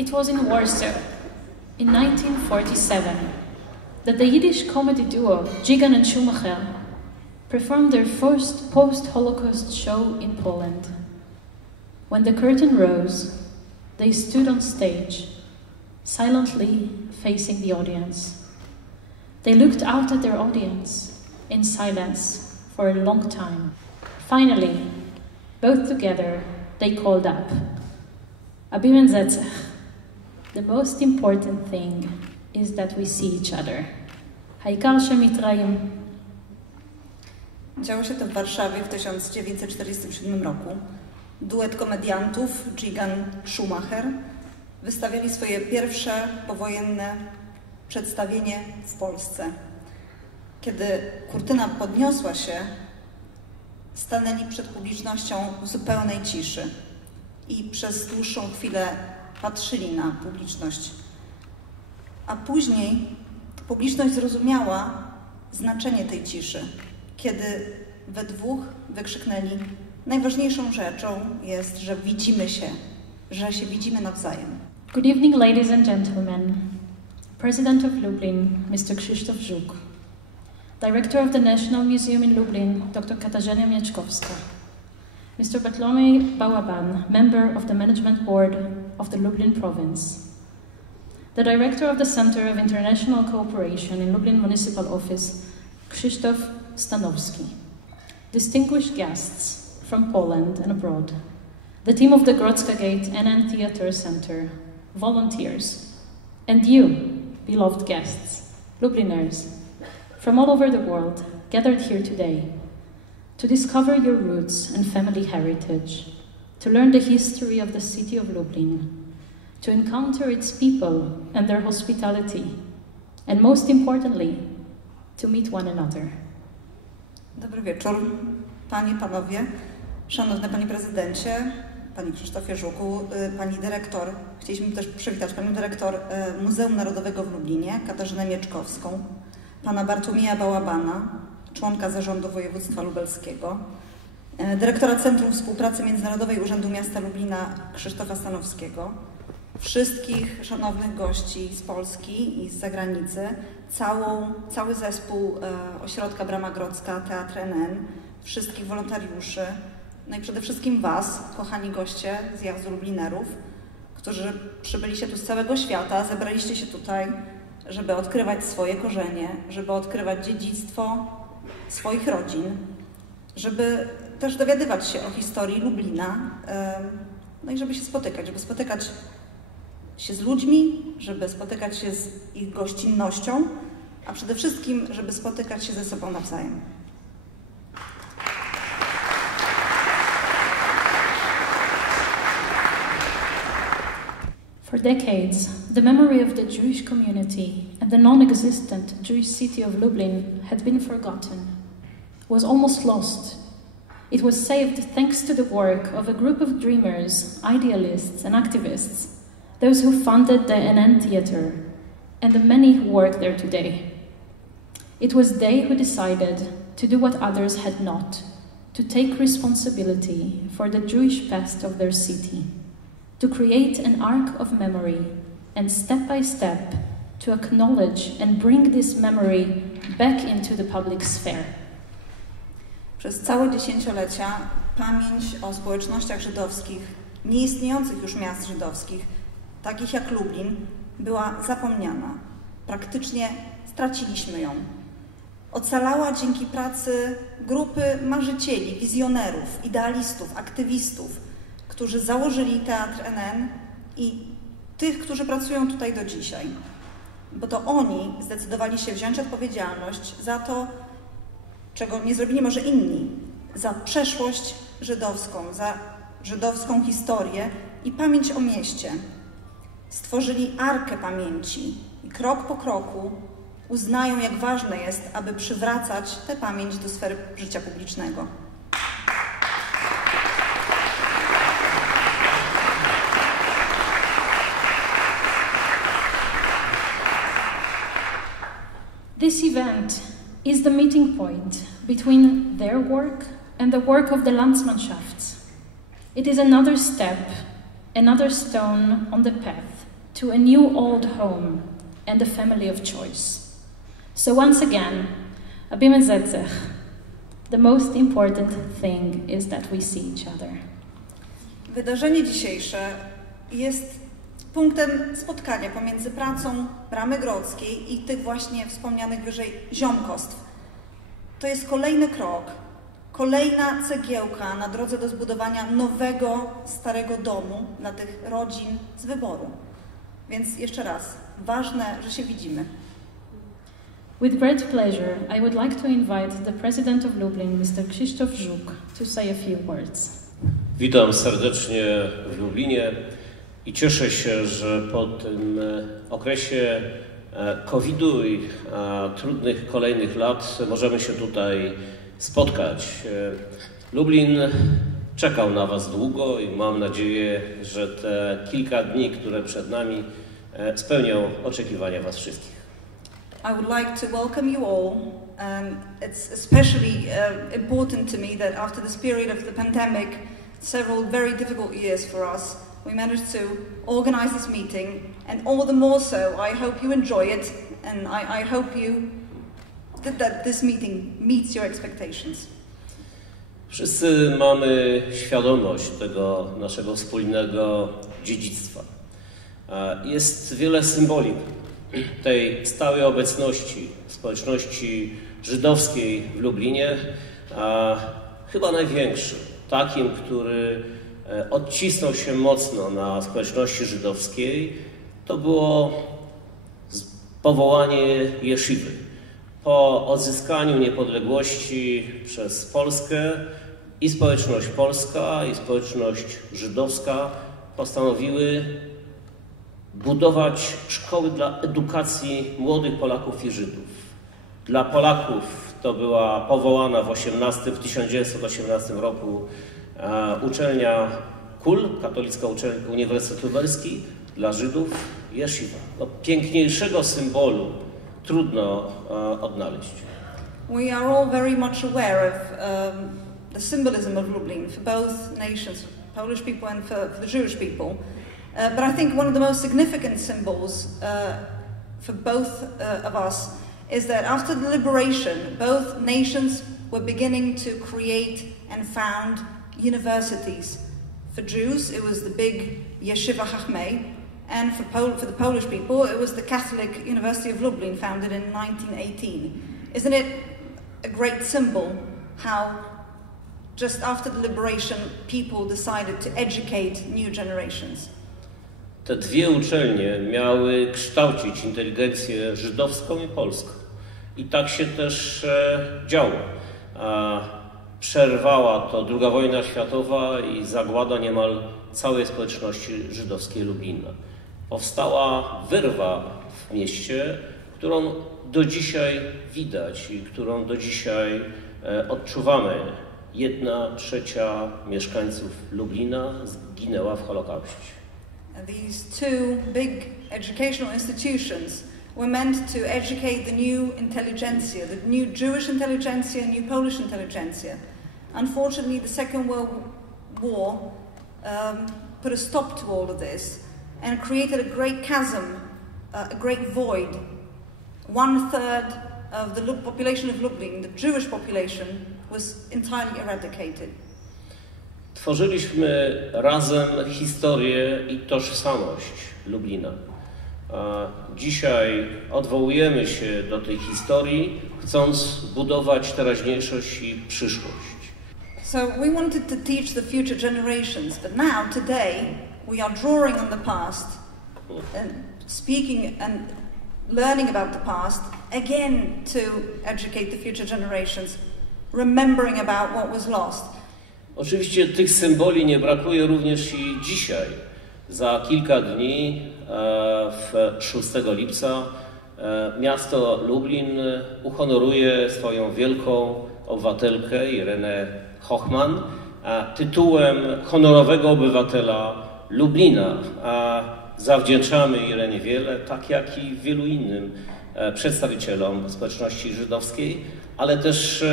It was in Warsaw, in 1947, that the Yiddish comedy duo Jigan and Schumacher performed their first post-Holocaust show in Poland. When the curtain rose, they stood on stage, silently facing the audience. They looked out at their audience in silence for a long time. Finally, both together, they called up, Abim Zetzach. The most important thing is that we see each other. Haikar shemitrayim. Działo się to w Warszawie w 1947 roku. Duet komediantów Jigan-Schumacher wystawiali swoje pierwsze powojenne przedstawienie w Polsce. Kiedy kurtyna podniosła się, stanęli przed publicznością w zupełnej ciszy i przez dłuższą chwilę patrzyli na publiczność. A później publiczność zrozumiała znaczenie tej ciszy, kiedy we dwóch wykrzyknęli: najważniejszą rzeczą jest, że widzimy się, że się widzimy nawzajem. Good evening, ladies and gentlemen. President of Lublin, Mr. Krzysztof Żuk. Director of the National Museum in Lublin, Dr. Katarzyna Mieczkowska. Mr. Bartłomiej Bałaban, member of the Management Board of the Lublin Province. The Director of the Center of International Cooperation in Lublin Municipal Office, Krzysztof Stanowski. Distinguished guests from Poland and abroad. The team of the Grodzka Gate NN Theatre Center, volunteers, and you, beloved guests, Lublinerzy, from all over the world, gathered here today to discover your roots and family heritage, to learn the history of the city of Lublin, to encounter its people and their hospitality, and most importantly, to meet one another. Dobry wieczór, Panie, Panowie, Szanowny Panie Prezydencie, Panie Krzysztofie Żuku, Pani Dyrektor. Chcieliśmy też przywitać Panią Dyrektor Muzeum Narodowego w Lublinie, Katarzynę Mieczkowską, Pana Bartłomieja Bałabana, członka Zarządu Województwa Lubelskiego, Dyrektora Centrum Współpracy Międzynarodowej Urzędu Miasta Lublina Krzysztofa Stanowskiego, wszystkich szanownych gości z Polski i z zagranicy, cały zespół ośrodka Brama Grodzka, Teatr NN, wszystkich wolontariuszy, no i przede wszystkim Was, kochani goście Zjazdu Lublinerów, którzy przybyliście tu z całego świata, zebraliście się tutaj, żeby odkrywać swoje korzenie, żeby odkrywać dziedzictwo swoich rodzin, żeby też dowiadywać się o historii Lublina, no i żeby się spotykać się z ludźmi, żeby spotykać się z ich gościnnością, a przede wszystkim, żeby spotykać się ze sobą nawzajem. For decades, the memory of the Jewish community and the non-existent Jewish city of Lublin had been forgotten, was almost lost. It was saved thanks to the work of a group of dreamers, idealists and activists, those who funded the NN Theatre, and the many who work there today. It was they who decided to do what others had not, to take responsibility for the Jewish past of their city, to create an arc of memory, and step by step to acknowledge and bring this memory back into the public sphere. Przez całe dziesięciolecia pamięć o społecznościach żydowskich, nieistniejących już miast żydowskich, takich jak Lublin, była zapomniana. Praktycznie straciliśmy ją. Ocalała dzięki pracy grupy marzycieli, wizjonerów, idealistów, aktywistów, którzy założyli Teatr NN i tych, którzy pracują tutaj do dzisiaj. Bo to oni zdecydowali się wziąć odpowiedzialność za to, czego nie zrobili może inni, za przeszłość żydowską, za żydowską historię i pamięć o mieście. Stworzyli arkę pamięci i krok po kroku uznają, jak ważne jest, aby przywracać tę pamięć do sfery życia publicznego. This event is the meeting point between their work and the work of the Landsmannschafts. It is another step, another stone on the path to a new old home and a family of choice. So once again, abim zetzech, the most important thing is that we see each other. Wydarzenie dzisiejsze jest punktem spotkania pomiędzy pracą Bramy Grodzkiej i tych właśnie wspomnianych wyżej ziomkostw. To jest kolejny krok, kolejna cegiełka na drodze do zbudowania nowego, starego domu dla tych rodzin z wyboru. Więc jeszcze raz, ważne, że się widzimy. With great pleasure, I would like to invite the President of Lublin, Mr. Krzysztof Żuk, to say a few words. Witam serdecznie w Lublinie i cieszę się, że po tym okresie COVID-u i trudnych kolejnych lat możemy się tutaj spotkać. Lublin czekał na Was długo i mam nadzieję, że te kilka dni, które przed nami, spełnią oczekiwania Was wszystkich. I would like to welcome you all. It's especially important to me that after this period of the pandemic, several very difficult years for us, we managed to organize this meeting, and all the more so, I hope you enjoy it, and I hope that this meeting meets your expectations. Wszyscy mamy świadomość tego naszego wspólnego dziedzictwa. Jest wiele symboli tej stałej obecności społeczności żydowskiej w Lublinie, a chyba największy, takim, który odcisnął się mocno na społeczności żydowskiej, to było powołanie jeszywy. Po odzyskaniu niepodległości przez Polskę i społeczność polska, i społeczność żydowska postanowiły budować szkoły dla edukacji młodych Polaków i Żydów. Dla Polaków to była powołana w 1918 roku uczelnia KUL, Katolicka Uczelnia Uniwersytet Lubelski, dla Żydów jeszywa. No, piękniejszego symbolu trudno odnaleźć. We are all very much aware of the symbolism of Lublin for both nations, Polish people and for the Jewish people. But I think one of the most significant symbols for both of us is that after the liberation, both nations were beginning to create and found universities. For Jews, it was the big Yeshiva Chachmei, and for the Polish people, it was the Catholic University of Lublin, founded in 1918. Isn't it a great symbol how just after the liberation, people decided to educate new generations? Te dwie uczelnie miały kształcić inteligencję żydowską i polską. I tak się też działo. Przerwała to II wojna światowa i zagłada niemal całej społeczności żydowskiej Lublina. Powstała wyrwa w mieście, którą do dzisiaj widać i którą do dzisiaj odczuwamy. 1/3 mieszkańców Lublina zginęła w Holokauście. These two big educational institutions were meant to educate the new intelligentsia, the new Jewish intelligentsia, new Polish intelligentsia. Unfortunately, the Second World War put a stop to all of this and created a great chasm, a great void. 1/3 of the population of Lublin, the Jewish population, was entirely eradicated. Tworzyliśmy razem historię i tożsamość Lublina. Dzisiaj odwołujemy się do tej historii, chcąc budować teraźniejszość i przyszłość. So we wanted to teach the future generations, but now, today, we are drawing on the past and speaking and learning about the past, again to educate the future generations, remembering about what was lost. Oczywiście tych symboli nie brakuje również i dzisiaj. Za kilka dni, 6 lipca, miasto Lublin uhonoruje swoją wielką obywatelkę Irenę Hochman tytułem honorowego obywatela Lublina. Zawdzięczamy Irenie wiele, tak jak i wielu innym przedstawicielom społeczności żydowskiej, ale też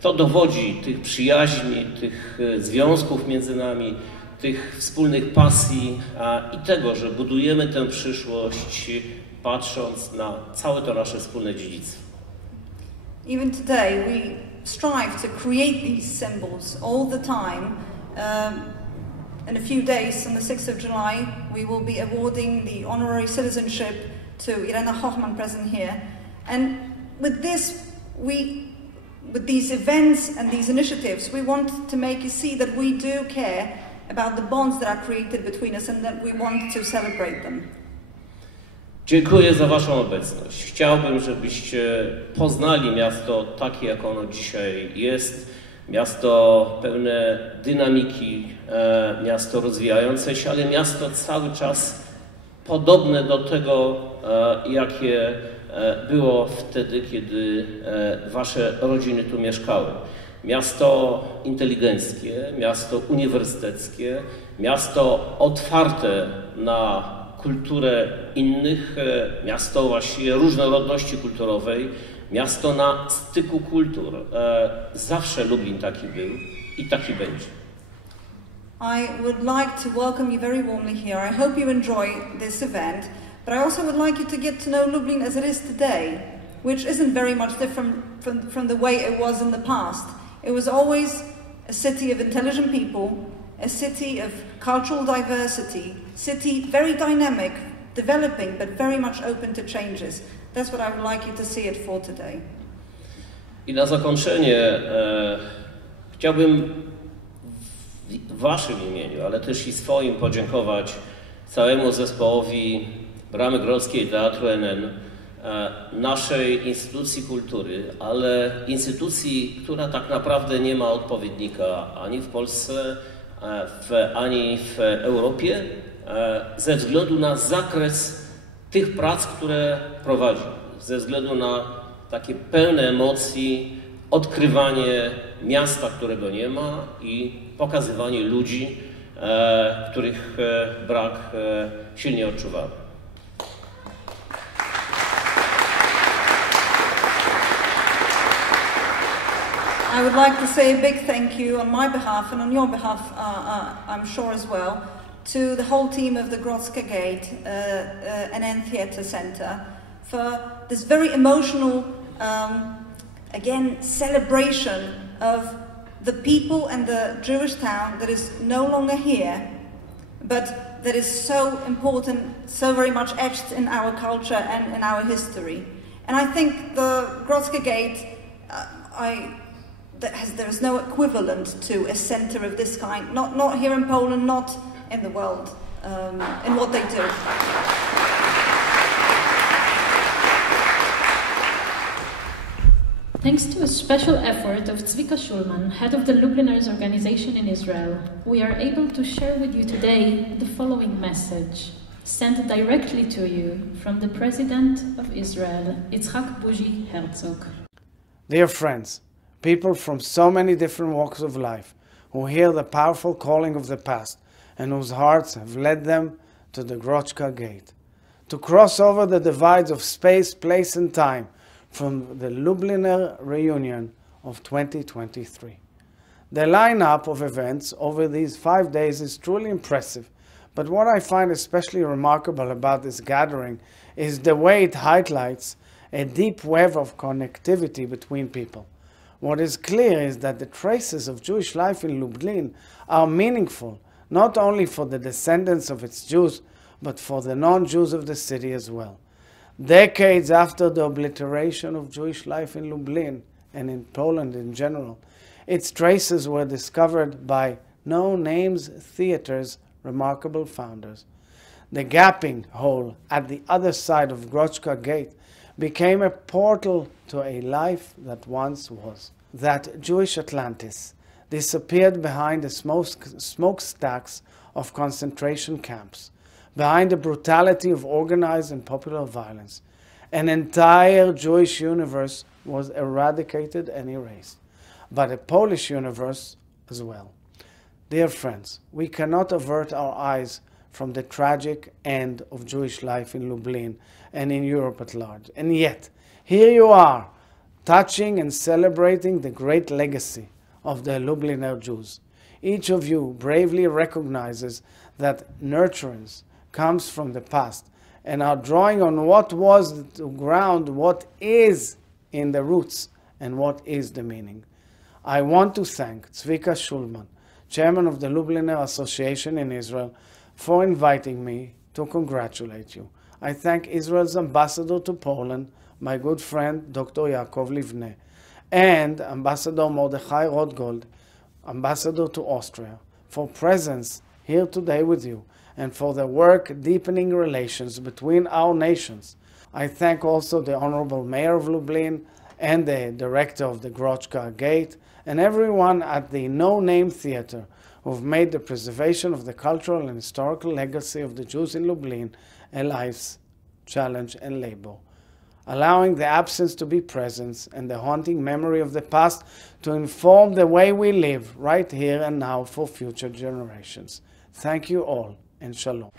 to dowodzi tych przyjaźni, tych związków między nami, tych wspólnych pasji i tego, że budujemy tę przyszłość, patrząc na całe to nasze wspólne dziedzictwo. Even today we strive to create these symbols all the time. In a few days, on the 6th of July, we will be awarding the honorary citizenship to Irena Hochman, present here. And with these events and these initiatives, we want to make you see that we do care about the bonds that are created between us and that we want to celebrate them. Dziękuję za Waszą obecność. Chciałbym, żebyście poznali miasto takie, jak ono dzisiaj jest. Miasto pełne dynamiki, miasto rozwijające się, ale miasto cały czas podobne do tego, jakie było wtedy, kiedy Wasze rodziny tu mieszkały. Miasto inteligenckie, miasto uniwersyteckie, miasto otwarte na kulturę innych, miasto właściwie różnorodności kulturowej, miasto na styku kultur. Zawsze Lublin taki był i taki będzie. I would like to welcome you very warmly here. I hope you enjoy this event, but I also would like you to get to know Lublin as it is today, which isn't very much different from the way it was in the past. It was always a city of intelligent people, a city of cultural diversity, city very dynamic, developing, but very much open to changes. That's what I would like you to see it for today. I na zakończenie chciałbym w Waszym imieniu, ale też i swoim podziękować całemu zespołowi Bramy Grodzkiej Teatru NN, naszej instytucji kultury, ale instytucji, która tak naprawdę nie ma odpowiednika ani w Polsce, ani w Europie, ze względu na zakres tych prac, które prowadzi, ze względu na takie pełne emocji, odkrywanie miasta, którego nie ma i pokazywanie ludzi, których brak silnie odczuwamy. I would like to say a big thank you on my behalf and on your behalf, I'm sure as well, to the whole team of the Grodzka Gate NN Theatre Centre for this very emotional, again, celebration of the people and the Jewish town that is no longer here, but that is so important, so very much etched in our culture and in our history. And I think the Grodzka Gate, there is no equivalent to a centre of this kind, not here in Poland, not in the world, in what they do. Thanks to a special effort of Tzvika Shulman, head of the Lublinerzy organization in Israel, we are able to share with you today the following message, sent directly to you from the President of Israel, Yitzhak Buzi Herzog. Dear friends, people from so many different walks of life who hear the powerful calling of the past and whose hearts have led them to the Grodzka Gate, to cross over the divides of space, place and time from the Lubliner reunion of 2023. The lineup of events over these 5 days is truly impressive, but what I find especially remarkable about this gathering is the way it highlights a deep web of connectivity between people. What is clear is that the traces of Jewish life in Lublin are meaningful, not only for the descendants of its Jews, but for the non-Jews of the city as well. Decades after the obliteration of Jewish life in Lublin and in Poland in general, its traces were discovered by No Names Theatre's remarkable founders. The gaping hole at the other side of Grodzka Gate became a portal to a life that once was. That Jewish Atlantis disappeared behind the smokestacks of concentration camps, behind the brutality of organized and popular violence. An entire Jewish universe was eradicated and erased, but a Polish universe as well. Dear friends, we cannot avert our eyes from the tragic end of Jewish life in Lublin and in Europe at large. And yet, here you are, touching and celebrating the great legacy of the Lubliner Jews. Each of you bravely recognizes that nurturance comes from the past and are drawing on what was to ground what is in the roots and what is the meaning. I want to thank Tzvika Shulman, chairman of the Lublinerzy Association in Israel, for inviting me to congratulate you. I thank Israel's ambassador to Poland, my good friend Dr. Yaakov Livne, and Ambassador Mordechai Rothgold, ambassador to Austria, for presence here today with you and for their work deepening relations between our nations. I thank also the Honorable Mayor of Lublin and the director of the Grodzka Gate and everyone at the No Name Theater who've made the preservation of the cultural and historical legacy of the Jews in Lublin a life's challenge and labor, allowing the absence to be present and the haunting memory of the past to inform the way we live right here and now for future generations. Thank you all, and shalom.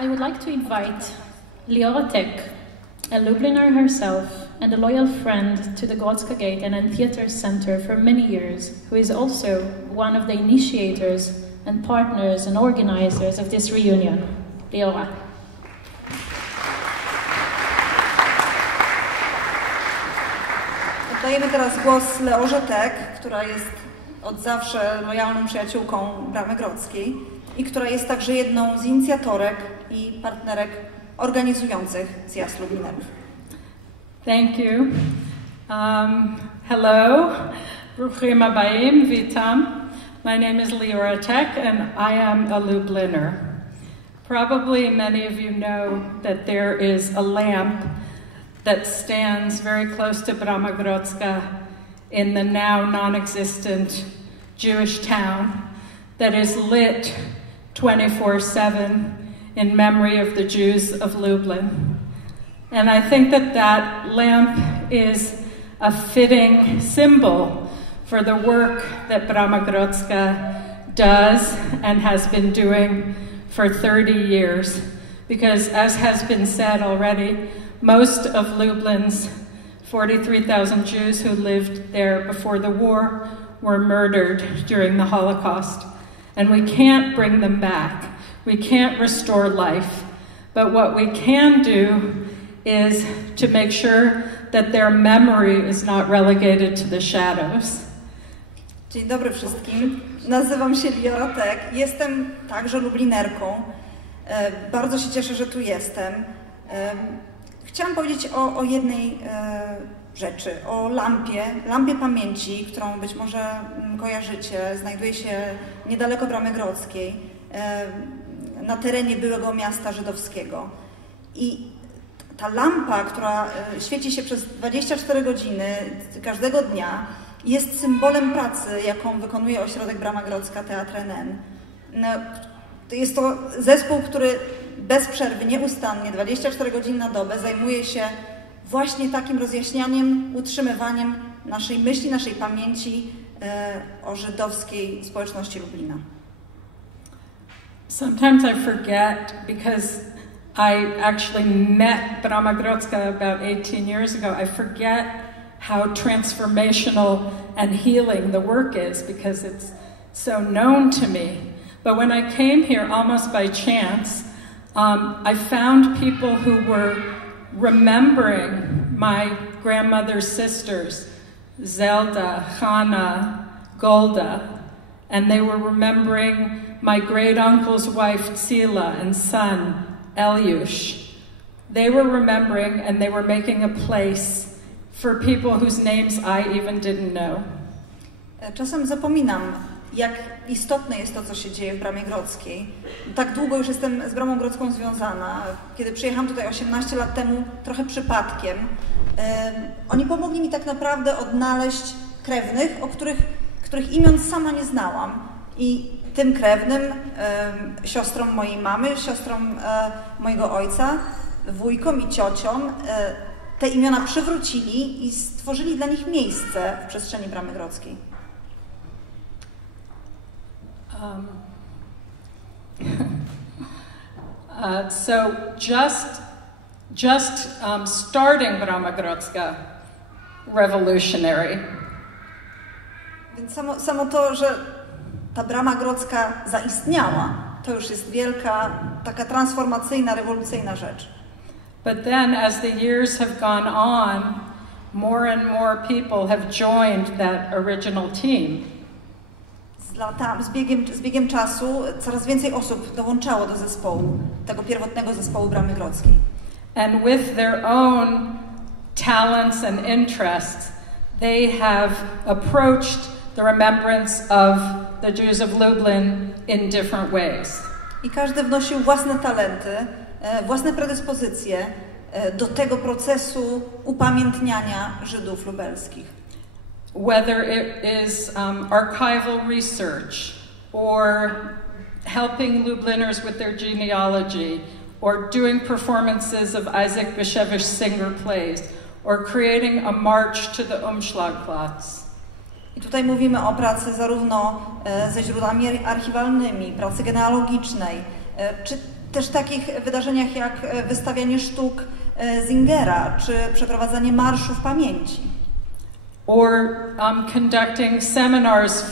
I would like to invite Liora Tek, a Lubliner herself and a loyal friend to the Grodzka Gate and Theatre Center for many years, who is also one of the initiators and partners and organizers of this reunion. Liora. Oddajemy teraz głos Leorze Tek, która jest od zawsze lojalną przyjaciółką Bramy Grodzkiej i która jest także jedną z inicjatorek i partnerek organizujących Zjazd Lublinerów. Thank you. Hello, Bruchim Abayim, Vitam. My name is Liora Tek and I am a Lubliner. Probably many of you know that there is a lamp that stands very close to Brama Grodzka in the now non-existent Jewish town that is lit 24/7 in memory of the Jews of Lublin. And I think that that lamp is a fitting symbol for the work that Brama Grodzka does and has been doing for 30 years. Because as has been said already, most of Lublin's 43,000 Jews who lived there before the war were murdered during the Holocaust. And we can't bring them back. We can't restore life. But what we can do is to make sure that their memory is not relegated to the shadows. Dzień dobry wszystkim. Nazywam się Liora Tek. Jestem także Lublinerką. Bardzo się cieszę, że tu jestem. Chciałam powiedzieć o jednej rzeczy, o lampie pamięci, którą być może kojarzycie. Znajduje się niedaleko Bramy Grodzkiej, na terenie byłego miasta żydowskiego. I ta lampa, która świeci się przez 24 godziny każdego dnia, jest symbolem pracy, jaką wykonuje ośrodek Brama Grodzka, Teatr NN. Jest to zespół, który bez przerwy, nieustannie, 24 godziny na dobę zajmuje się właśnie takim rozjaśnianiem, utrzymywaniem naszej myśli, naszej pamięci o żydowskiej społeczności Lublina. Sometimes I forget because I actually met Brama Grodzka about 18 years ago. I forget how transformational and healing the work is because it's so known to me. But when I came here almost by chance, I found people who were remembering my grandmother's sisters, Zelda, Hannah, Golda, and they were remembering my great-uncle's wife, Tzila, and son, Elyush. They were remembering and they were making a place for people whose names I even didn't know. Czasem zapominam, jak istotne jest to, co się dzieje w Bramie Grodzkiej. Tak długo już jestem z Bramą Grodzką związana. Kiedy przyjechałam tutaj 18 lat temu, trochę przypadkiem, oni pomogli mi tak naprawdę odnaleźć krewnych, których imion sama nie znałam. I tym krewnym, siostrom mojej mamy, siostrom mojego ojca, wujkom i ciociom, te imiona przywrócili i stworzyli dla nich miejsce w przestrzeni Bramy Grodzkiej. So just starting Brama Grodzka, revolutionary. Więc samo to, że ta Brama Grodzka zaistniała, to już jest wielka, taka transformacyjna, rewolucyjna rzecz. But then as the years have gone on, more and more people have joined that original team. Z biegiem czasu coraz więcej osób dołączało do zespołu, tego pierwotnego zespołu Bramy Grodzkiej. And with their own talents and interests, they have approached the remembrance of the Jews of Lublin in different ways. I każdy wnosił własne talenty, własne predyspozycje do tego procesu upamiętniania Żydów lubelskich. Whether it is archival research, or helping Lublinerzy with their genealogy, or doing performances of Isaac Bashevich's Singer plays, or creating a march to the Umschlagplatz. I tutaj mówimy o pracy zarówno ze źródłami archiwalnymi, pracy genealogicznej, czy też takich wydarzeniach jak wystawianie sztuk Singera, czy przeprowadzanie marszów pamięci. Or conducting seminars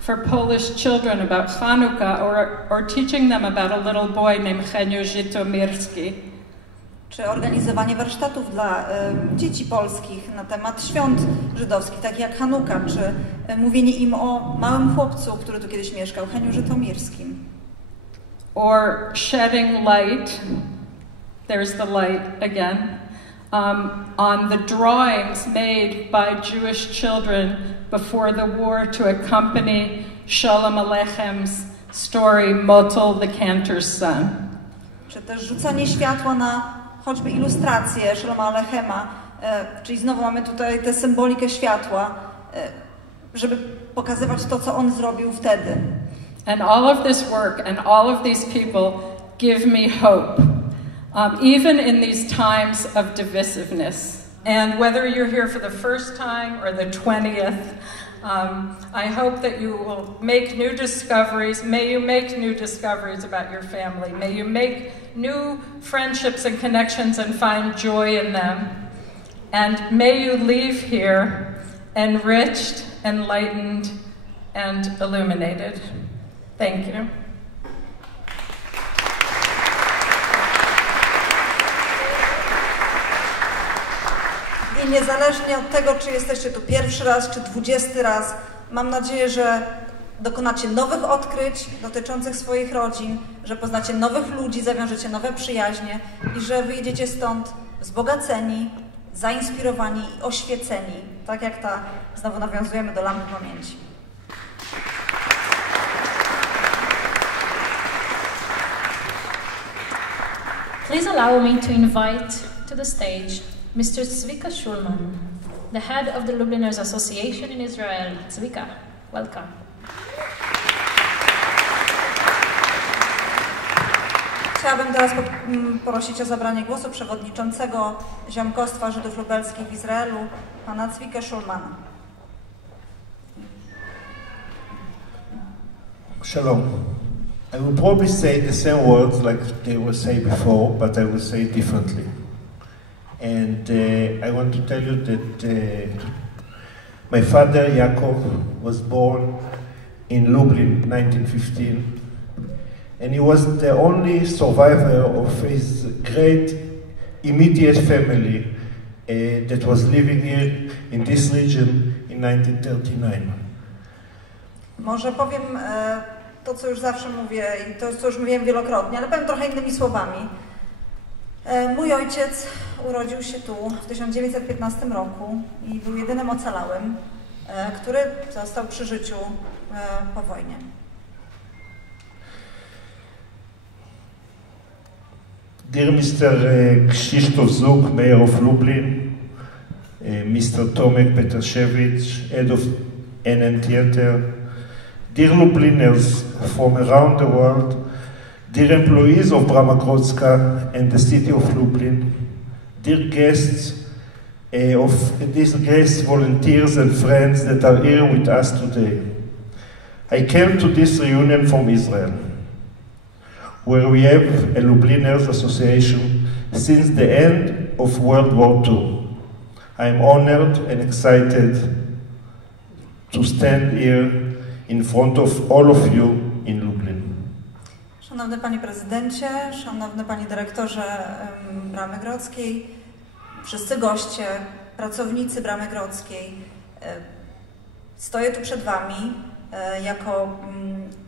for Polish children about Hanukkah, or teaching them about a little boy named Henio Żytomierski. Czy organizowanie warsztatów dla dzieci polskich na temat świąt żydowskich, takich jak Hanukkah, czy mówienie im o małym chłopcu, który tu kiedyś mieszkał, Heniu Żytomirskim. Or shedding light, there's the light again, on the drawings made by Jewish children before the war to accompany Shalom Aleichem's story, Motel the Cantor's Son. Czy też rzucanie światła na choćby ilustracje Shaloma Aleichema, czyli znowu mamy tutaj tę symbolikę światła, żeby pokazywać to, co on zrobił wtedy. And all of this work and all of these people give me hope, even in these times of divisiveness. And whether you're here for the first time or the 20th, I hope that you will make new discoveries. May you make new discoveries about your family. May you make new friendships and connections and find joy in them. And may you leave here enriched, enlightened, and illuminated. Thank you. I niezależnie od tego, czy jesteście tu pierwszy raz, czy 20 raz, mam nadzieję, że dokonacie nowych odkryć dotyczących swoich rodzin, że poznacie nowych ludzi, zawiążecie nowe przyjaźnie i że wyjedziecie stąd wzbogaceni, zainspirowani i oświeceni, tak jak ta, znowu nawiązujemy do lampy pamięci. Please allow me to invite to the stage Mr. Zvika Schulman, the head of the Lublinerzy Association in Israel. Zvika, welcome. Chciałabym teraz prosić o zabranie głosu przewodniczącego Ziomkostwa Żydów Lubelskich w Izraelu, pana Zvikę Schulmana. Shalom. I will probably say the same words like they were said before, but I will say it differently. And I want to tell you that my father, Yaakov, was born in Lublin, 1915, and he was the only survivor of his great immediate family that was living here in this region in 1939. Może powiem to, co już zawsze mówię i to, co już mówiłem wielokrotnie, ale powiem trochę innymi słowami. Mój ojciec urodził się tu w 1915 roku i był jedynym ocalałym, który został przy życiu po wojnie. Dear Mr. Krzysztof Żuk, Mayor of Lublin, Mr. Tomek Petrashevich, Head of NN Theater, dear Lublinerzy from around the world, dear employees of Brama Grodzka and the city of Lublin, dear guests of these guests, volunteers and friends that are here with us today. I came to this reunion from Israel. where we have a Lublinerzy Association since the end of World War II. I am honored and excited to stand here in front of all of you in Lublin. Szanowny Panie Prezydencie, Szanowny Panie Dyrektorze Bramy Grodzkiej, wszyscy goście, pracownicy Bramy Grodzkiej, stoję tu przed Wami jako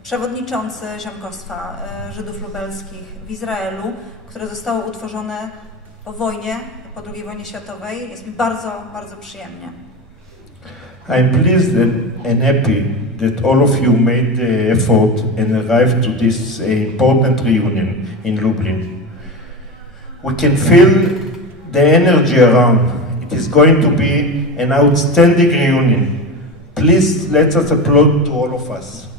przewodniczący Ziomkostwa Żydów Lubelskich w Izraelu, które zostało utworzone po wojnie, po II wojnie światowej. Jest mi bardzo, bardzo przyjemnie. I'm pleased and happy that all of you made the effort and arrived to this important reunion in Lublin. We can feel the energy around. It is going to be an outstanding reunion. Please let us applaud to all of us.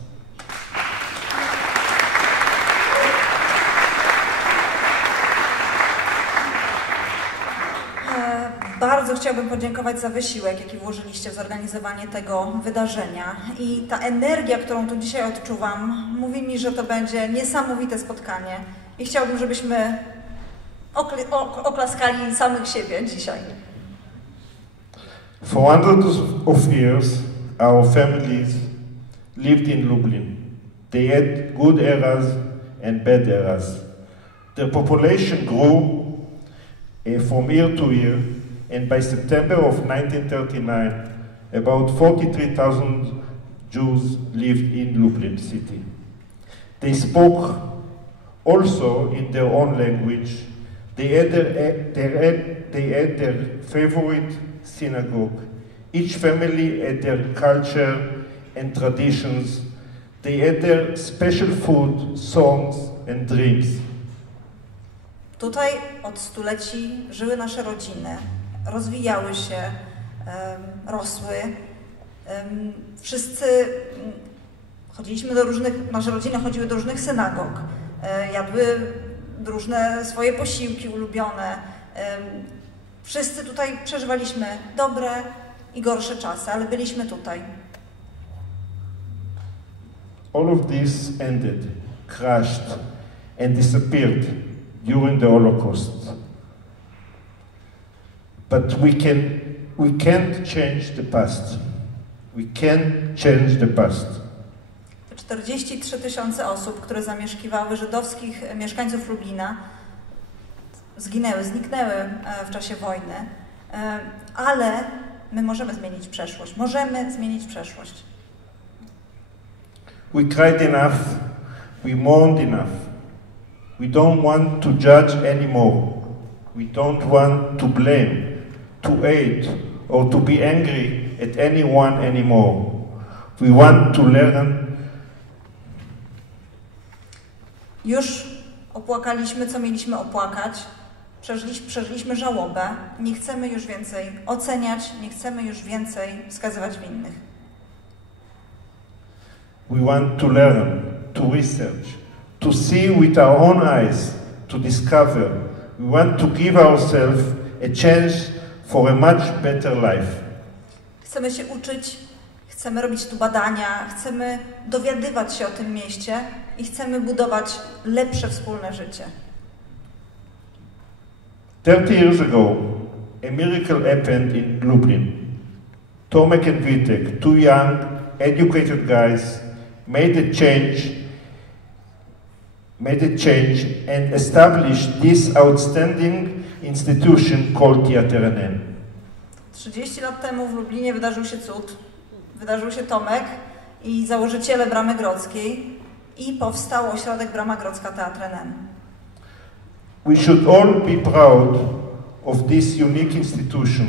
Bardzo chciałbym podziękować za wysiłek, jaki włożyliście w zorganizowanie tego wydarzenia. I ta energia, którą tu dzisiaj odczuwam, mówi mi, że to będzie niesamowite spotkanie. I chciałbym, żebyśmy oklaskali samych siebie dzisiaj. For hundreds of years, our families lived in Lublin. They had good eras and bad eras. Their population grew from year to year, and by September of 1939, about 43,000 Jews lived in Lublin city. They spoke also in their own language. They had their favorite synagogue. Each family had their culture and traditions. They had their special food, songs and dreams. Tutaj od stuleci żyły nasze rodziny, rozwijały się, rosły. Wszyscy chodziliśmy do różnych, nasze rodziny chodziły do różnych synagog, jadły różne swoje posiłki ulubione. Wszyscy tutaj przeżywaliśmy dobre i gorsze czasy, ale byliśmy tutaj. All of this ended, crashed and disappeared during the Holocaust. But we can't change the past. We can't change the past. 43 000 osób, które zamieszkiwały żydowskich mieszkańców Lublina, zniknęły w czasie wojny, ale my możemy zmienić przeszłość. Możemy zmienić przeszłość. We cried enough. We mourned enough. We don't want to judge anymore. We don't want to blame, to hate, or to be angry at anyone anymore. We want to learn. Już opłakaliśmy, co mieliśmy opłakać. Przeżyliśmy żałobę. Nie chcemy już więcej oceniać, nie chcemy już więcej wskazywać winnych. We want to learn, to research, to see with our own eyes, to discover. We want to give ourselves a chance for a much better life. Chcemy się uczyć, chcemy robić tu badania, chcemy dowiadywać się o tym mieście i chcemy budować lepsze wspólne życie. 30 years ago, a miracle happened in Lublin. Tomek and Witek, two young, educated guys, made a change and established this outstanding institution called Teatr NN. 30 lat temu w Lublinie wydarzył się cud. Wydarzył się Tomek i założyciele Bramy Grodzkiej i powstał ośrodek Brama Grodzka Teatr NN. We should all be proud of this unique institution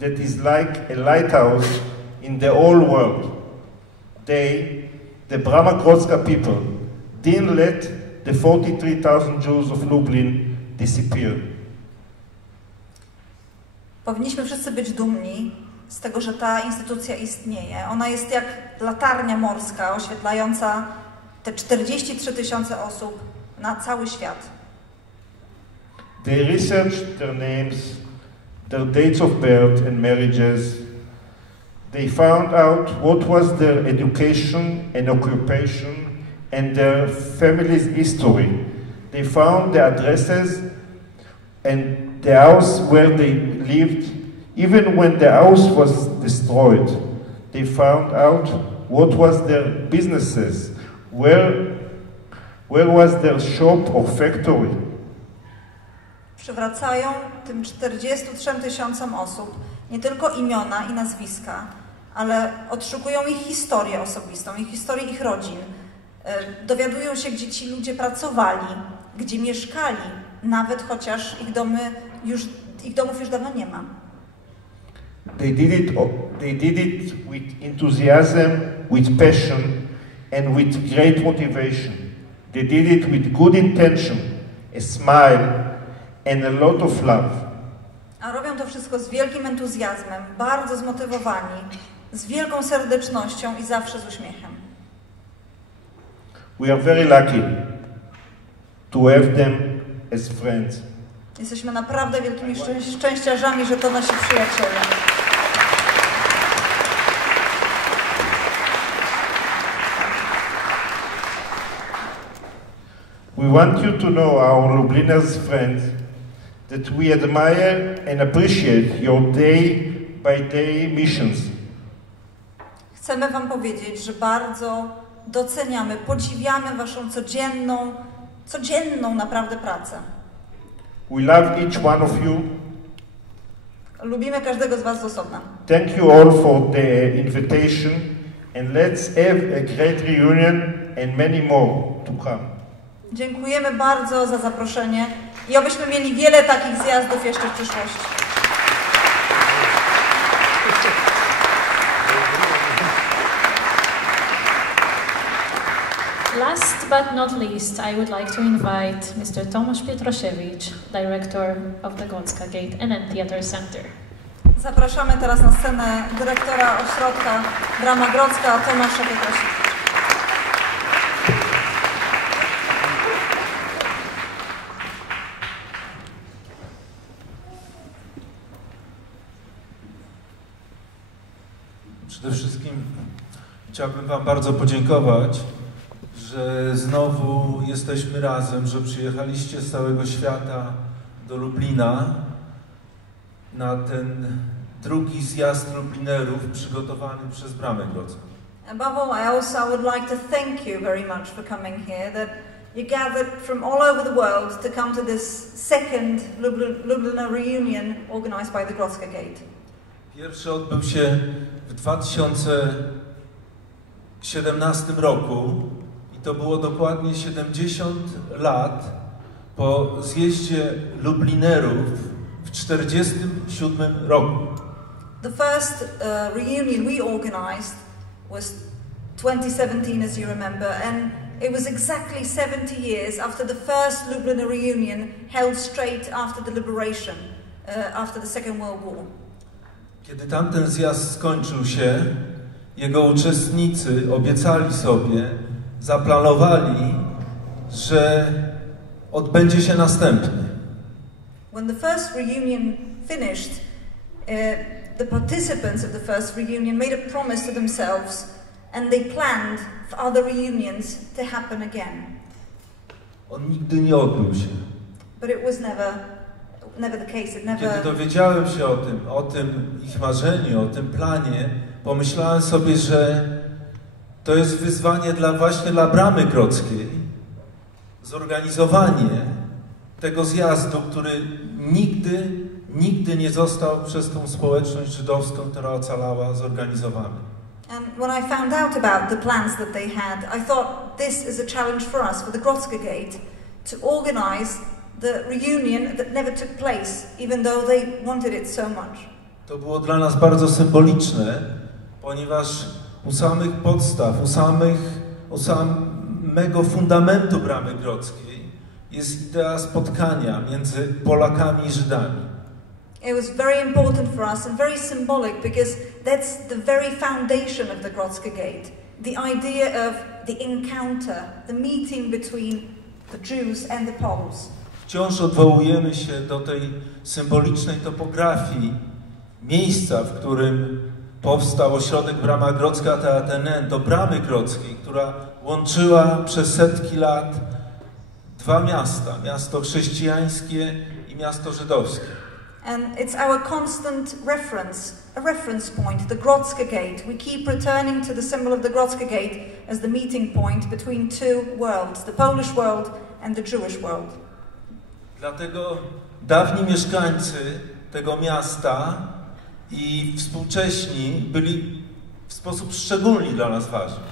that is like a lighthouse in the whole world. They, the Brama Grodzka people, didn't let the 43,000 Jews of Lublin disappear. Powinniśmy wszyscy być dumni z tego, że ta instytucja istnieje. Ona jest jak latarnia morska oświetlająca te 43 000 osób na cały świat. They researched their names, their dates of birth and marriages. They found out what was their education and occupation and their family's history. They found the addresses and the house where they lived, even when the house was destroyed. They found out what was their businesses, where was their shop or factory. Przywracają tym 43 000 osób nie tylko imiona i nazwiska, ale odszukują ich historię osobistą, ich historię ich rodzin. Dowiadują się, gdzie ci ludzie pracowali, gdzie mieszkali, nawet chociaż ich domów już dawno nie ma. They did it with enthusiasm, with passion, and with great motivation. They did it with good intention, a smile, and a lot of love. A robią to wszystko z wielkim entuzjazmem, bardzo zmotywowani, z wielką serdecznością i zawsze z uśmiechem. We are very lucky to have them as friends. Jesteśmy naprawdę wielkimi szczęściarzami, że to nasi przyjaciele. We want you to know, our Lubliner's friends, that we admire and appreciate your day-by-day missions. Chcemy wam powiedzieć, że bardzo doceniamy, podziwiamy waszą codzienną naprawdę pracę. We love each one of you. Lubimy każdego z was z osobna. Thank you all for the invitation, and let's have a great reunion and many more to come. Dziękujemy bardzo za zaproszenie i obyśmy mieli wiele takich zjazdów jeszcze w przyszłości. Last but not least, I would like to invite Mr. Tomasz Pietrosiewicz, Director of the Grodzka Gate NN Theatre Center. Zapraszamy teraz na scenę dyrektora ośrodka Brama Grodzka, Tomasza Pietrosiewicza. Przede wszystkim chciałbym wam bardzo podziękować, że znowu jesteśmy razem, że przyjechaliście z całego świata do Lublina na ten drugi zjazd Lublinerów przygotowany przez Bramę Grodzką. Above all, I would like to thank you very much for coming here, that you gathered from all over the world to come to this second Lubliner reunion organized by the Grodzka Gate. Pierwszy odbył się w 2017 roku i to było dokładnie 70 lat po zjeździe Lublinerów w 1947 roku. The first reunion we organized was 2017, as you remember, and it was exactly 70 years after the first Lubliner reunion held straight after the liberation, after the Second World War. Kiedy tamten zjazd skończył się, jego uczestnicy obiecali sobie, zaplanowali, że odbędzie się następny. When the first reunion finished, the participants of the first reunion made a promise to themselves, and they planned for other reunions to happen again. On nigdy nie odbył się. But it was never the case. Kiedy dowiedziałem się o tym ich marzeniu, o tym planie, pomyślałem sobie, że to jest wyzwanie właśnie dla Bramy Grodzkiej. Zorganizowanie tego zjazdu, który nigdy nie został przez tą społeczność żydowską, która ocalała, zorganizowany. And when I found out about the plans that they had, I thought this is a challenge for us, for the Grodzka Gate, to organize the reunion that never took place, even though they wanted it so much. To było dla nas bardzo symboliczne, ponieważ u samych podstaw, u samego fundamentu Bramy Grodzkiej jest idea spotkania między Polakami i Żydami. It was very important for us and very symbolic because that's the very foundation of the Grodzka Gate. The idea of the encounter, the meeting between the Jews and the Poles. Wciąż odwołujemy się do tej symbolicznej topografii miejsca, w którym powstał ośrodek Brama Grodzka, Teatr NN, do Bramy Grodzkiej, która łączyła przez setki lat dwa miasta, miasto chrześcijańskie i miasto żydowskie. And it's our constant reference point, the Grodzka Gate. We keep returning to the symbol of the Grodzka Gate as the meeting point between two worlds, the Polish world and the Jewish world. Dlatego dawni mieszkańcy tego miasta i współcześni byli w sposób szczególny dla nas ważni.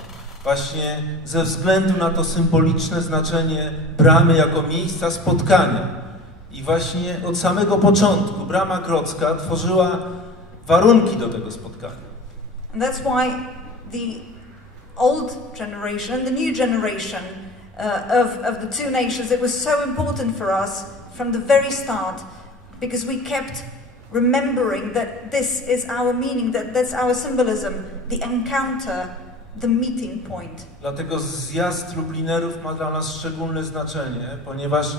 Właśnie ze względu na to symboliczne znaczenie bramy jako miejsca spotkania. I właśnie od samego początku Brama Grodzka tworzyła warunki do tego spotkania. And that's why the old generation and the new generation of the two nations, it was so important for us from the very start, because we kept remembering that this is our meaning, that's our symbolism, the encounter, the meeting point. Dlatego Zjazd Lublinerów ma dla nas szczególne znaczenie, ponieważ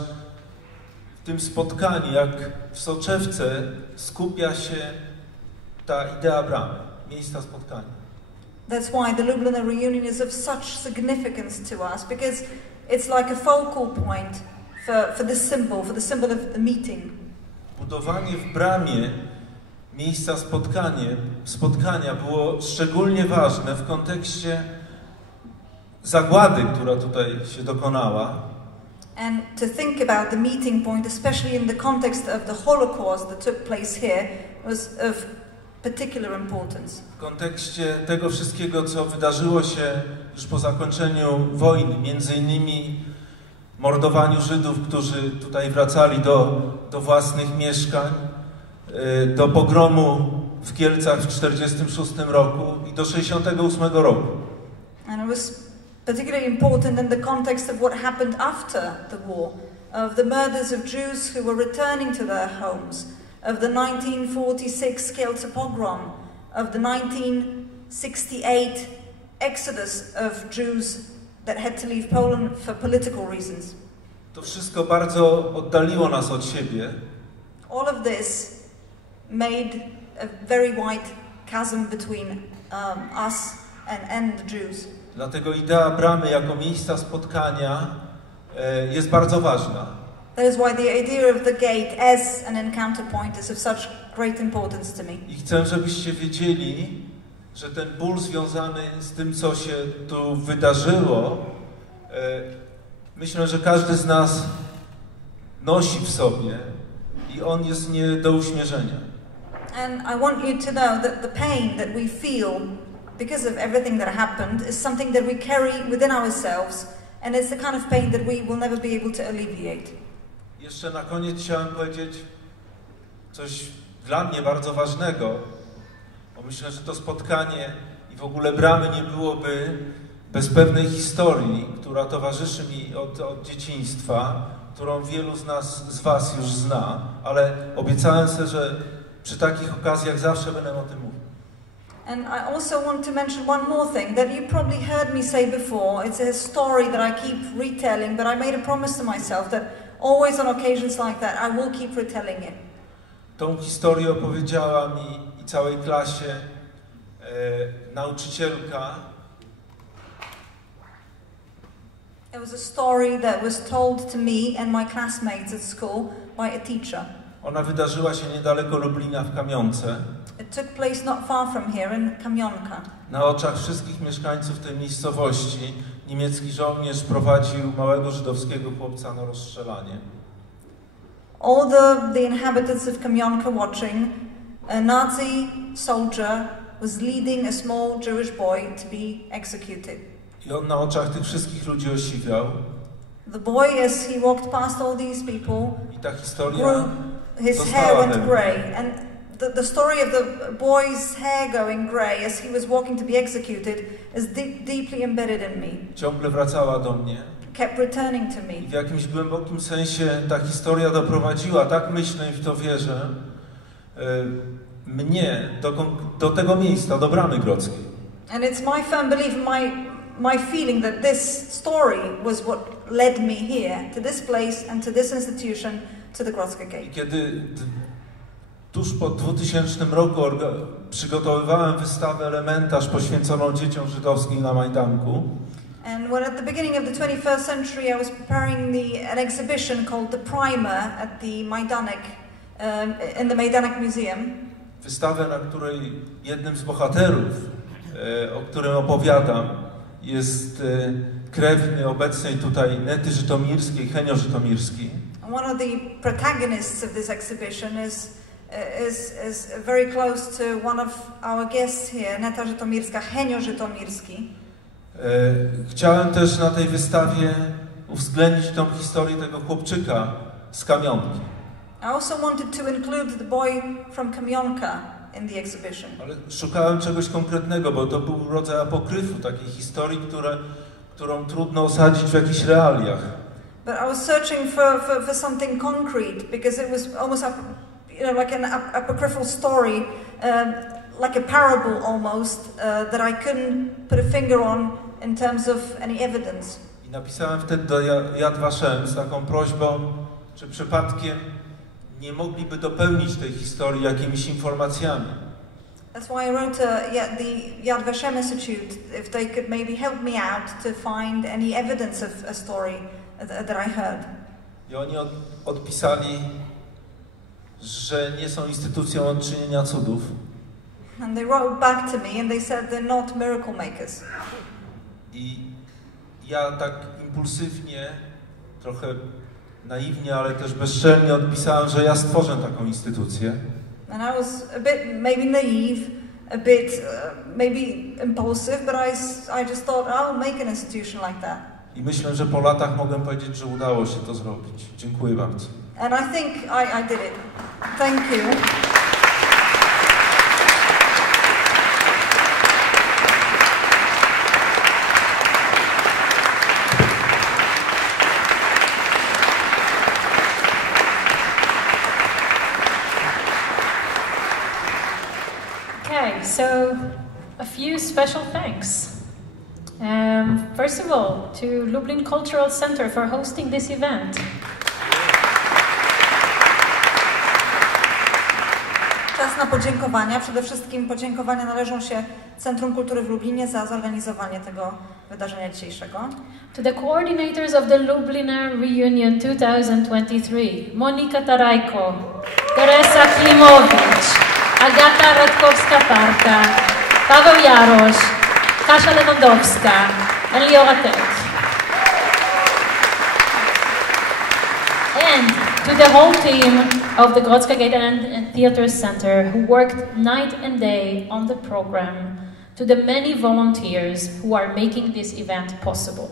w tym spotkaniu, jak w soczewce, skupia się ta idea bramy, miejsca spotkania. That's why the Lubliner reunion is of such significance to us, because it's like a focal point for the symbol of the meeting. Budowanie w bramie miejsca spotkania było szczególnie ważne w kontekście zagłady, która tutaj się dokonała. And to think about the meeting point, especially in the context of the Holocaust that took place here, was of particular importance. W kontekście tego wszystkiego, co wydarzyło się już po zakończeniu wojny, między innymi mordowaniu Żydów, którzy tutaj wracali do własnych mieszkań, do pogromu w Kielcach w 1946 roku i do 1968 roku. And it was particularly important in the context of what happened after the war, of the murders of Jews who were returning to their homes, of the 1946 Kielce pogrom, of the 1968 exodus of Jews that had to leave Poland for political reasons. To wszystko bardzo oddaliło nas od siebie. All of this made a very wide chasm between us and the Jews. Dlatego idea bramy jako miejsca spotkania jest bardzo ważna. That is why the idea of the gate as an encounter point is of such great importance to me. I chcę, żebyście wiedzieli, że ten ból związany z tym, co się tu wydarzyło, myślę, że każdy z nas nosi w sobie i on jest nie do uśmierzenia. And I want you to know that the pain that we feel because of everything that happened is something that we carry within ourselves, and it's the kind of pain that we will never be able to alleviate. Jeszcze na koniec chciałem powiedzieć coś dla mnie bardzo ważnego, bo myślę, że to spotkanie i w ogóle bramy nie byłoby bez pewnej historii, która towarzyszy mi od dzieciństwa, którą wielu z was już zna, ale obiecałem sobie, że przy takich okazjach zawsze będę o tym mówił. And I also want to mention one more thing that you probably heard me say before. It's a story that I keep retelling, but I made a promise to myself that always on occasions like that I will keep retelling it. Tą historię opowiedziała mi i całej klasie nauczycielka. It was a story that was told to me and my classmates at school by a teacher. Ona wydarzyła się niedaleko Lublina w Kamionce. It took place not far from here in Kamionka. Na oczach wszystkich mieszkańców tej miejscowości niemiecki żołnierz prowadził małego żydowskiego chłopca na rozstrzelanie. All the inhabitants of Kamionka watching, a Nazi soldier was leading a small Jewish boy to be executed. I on na oczach tych wszystkich ludzi osiwiał. The boy, as he walked past all these people, I ta historia grew, his hair went grey, and the story of the boy's hair going grey as he was walking to be executed is deeply embedded in me. Ciągle wracała do mnie. Kept returning to me. I w jakimś głębokim sensie ta historia doprowadziła, tak myślę i w to wierzę, mnie do tego miejsca, do Bramy Grodzkiej. And it's my firm belief, my feeling that this story was what led me here, to this place and to this institution, to the Grodzka Gate. I kiedy tuż po 2000 roku przygotowywałem wystawę Elementarz poświęconą dzieciom żydowskim na Majdanku. And when at the beginning of the 21st century I was preparing an exhibition called The Primer at the Majdanek, in the Majdanek Museum. Wystawę, na której jednym z bohaterów, o którym opowiadam, jest krewny obecnej tutaj Nety Żytomirskiej, Henio Żytomirski. One of the protagonists of this exhibition is very close to one of our guests here, Neta Żytomirska, Henio Żytomirski. Chciałem też na tej wystawie uwzględnić tą historię tego chłopczyka z Kamionki. I also wanted to include the boy from Kamionka in the exhibition. Ale szukałem czegoś konkretnego, bo to był rodzaj apokryfu, takiej historii, którą trudno osadzić w jakichś realiach. But I was searching for something concrete because it was almost like an apocryphal story, like a parable almost, that I couldn't put a finger on in terms of any evidence. I napisałem wtedy do Yad Vashem z taką prośbą, czy przypadkiem nie mogliby dopełnić tej historii jakimiś informacjami. That's why I wrote the Yad Vashem Institute, if they could maybe help me out to find any evidence of a story that I heard. I oni odpisali, że nie są instytucją od czynienia cudów. And they wrote back to me and they said they're not miracle makers. I ja tak impulsywnie, trochę naiwnie, ale też bezczelnie odpisałem, że ja stworzę taką instytucję. And I was a bit maybe naive, a bit maybe impulsive, but I just thought I'll make an institution like that. I myślę, że po latach mogę powiedzieć, że udało się to zrobić. Dziękuję bardzo. And I think I did it. Thank you. Okay, so a few special thanks. First of all, to Lublin Cultural Center for hosting this event. Czas na podziękowania. Przede wszystkim podziękowania należą się Centrum Kultury w Lublinie za zorganizowanie tego wydarzenia dzisiejszego. To the coordinators of the Lubliner Reunion 2023, Monika Tarajko, Teresa Klimowicz, Agata Radkowska-Parka, Paweł Jarosz, Kasia Lewandowska, and Liora Tek. And to the whole team of the Grodzka Gate and Theatre Center who worked night and day on the program, to the many volunteers who are making this event possible.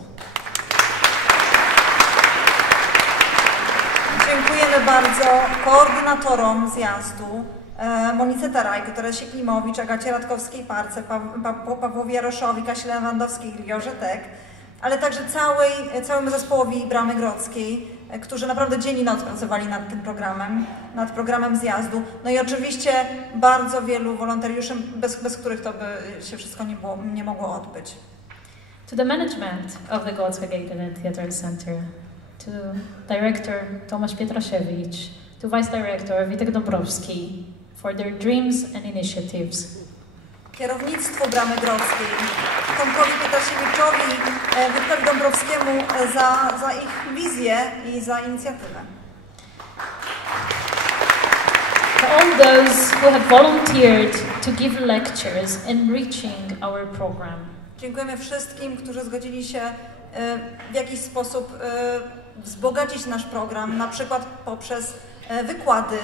Dziękujemy bardzo koordynatorom zjazdu, Monice Tarajko, Teresie Klimowicz, Agacie Radkowskiej-Parce, Pawłowi Jaroszowi, Kasi Lewandowskiej i Liorze Tek, ale także całemu zespołowi Bramy Grodzkiej, którzy naprawdę dzień i noc pracowali nad programem zjazdu. No i oczywiście bardzo wielu wolontariuszy, bez których to by się wszystko nie mogło odbyć. To the management of the Grodzka Gate and Theatre Center, to Director Tomasz Pietrasiewicz, to Vice Director Witek Dąbrowski, for their dreams and initiatives. Kierownictwu Bramy Grodzkiej, Tomkowi Pietrasiewiczowi, Witkowi Dąbrowskiemu za ich wizję i za inicjatywę. To all those who have volunteered to give lectures enriching our program. Dziękujemy wszystkim, którzy zgodzili się w jakiś sposób wzbogacić nasz program, na przykład poprzez wykłady,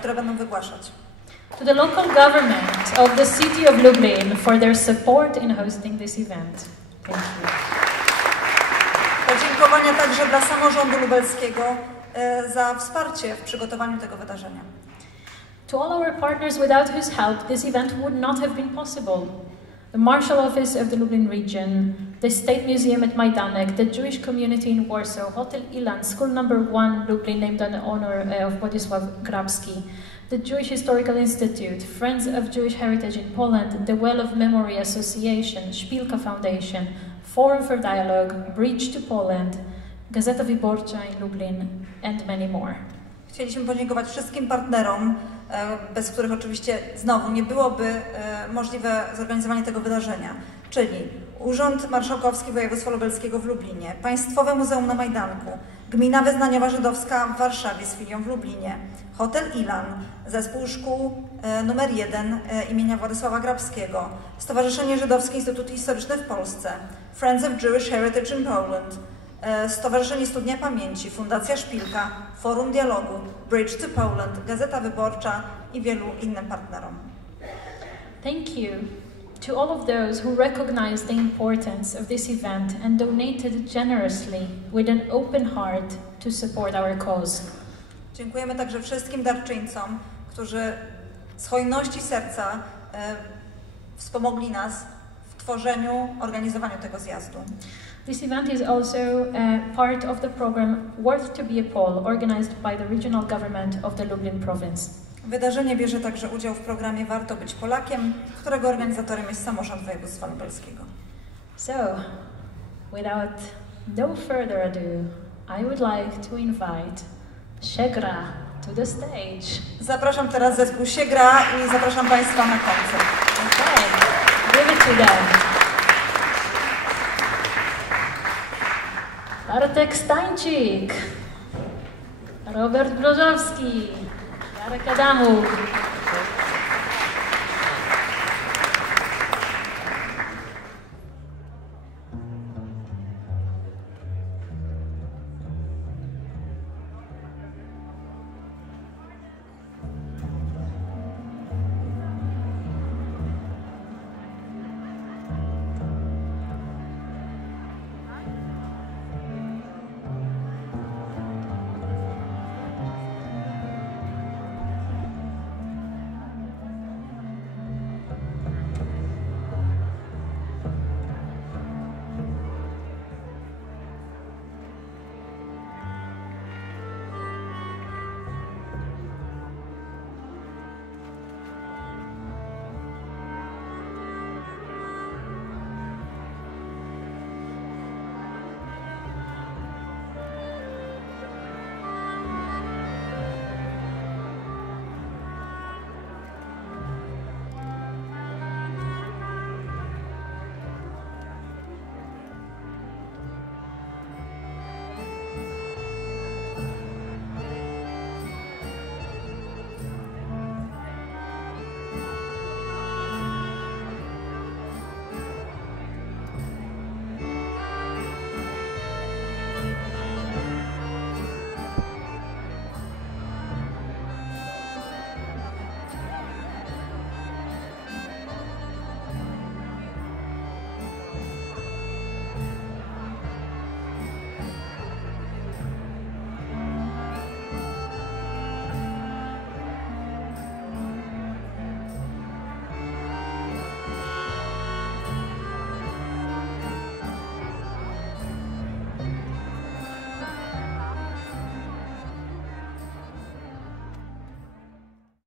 które będą wygłaszać. To the local government of the city of Lublin for their support in hosting this event. Thank you. Podziękowania także dla samorządu lubelskiego za wsparcie w przygotowaniu tego wydarzenia. To all our partners without whose help this event would not have been possible. The Marshal Office of the Lublin region, the State Museum at Majdanek, the Jewish community in Warsaw, Hotel Ilan, School Number 1 Lublin named in honor of Władysław Grabski, the Jewish Historical Institute, Friends of Jewish Heritage in Poland, the Well of Memory Association, Szpilka Foundation, Forum for Dialogue, Bridge to Poland, Gazeta Wyborcza in Lublin, and many more. Chcieliśmy podziękować wszystkim partnerom bez których oczywiście znowu nie byłoby możliwe zorganizowanie tego wydarzenia, czyli Urząd Marszałkowski Województwa Lubelskiego w Lublinie, Państwowe Muzeum na Majdanku, Gmina Wyznaniowa Żydowska w Warszawie z filią w Lublinie, Hotel Ilan, Zespół Szkół nr 1 imienia Władysława Grabskiego, Stowarzyszenie Żydowski Instytut Historyczny w Polsce, Friends of Jewish Heritage in Poland, Stowarzyszenie Studnia Pamięci, Fundacja Szpilka, Forum Dialogu, Bridge to Poland, Gazeta Wyborcza i wielu innym partnerom. Thank you to all of those who recognized the importance of this event and donated generously with an open heart to support our cause. Dziękujemy także wszystkim darczyńcom, którzy z hojności serca wspomogli nas w tworzeniu, organizowaniu tego zjazdu. This event is also part of the program Worth to be a Pole, organized by the regional government of the Lublin province. Wydarzenie bierze także udział w programie Warto być Polakiem, którego organizatorem jest samorząd województwa lubelskiego. So, without no further ado, I would like to invite Siegra to the stage. Zapraszam teraz zespół Siegra i zapraszam Państwa na koncert. Okay, give it to them. Bartek Stańczyk, Robert Brożowski, Jarek Adamów.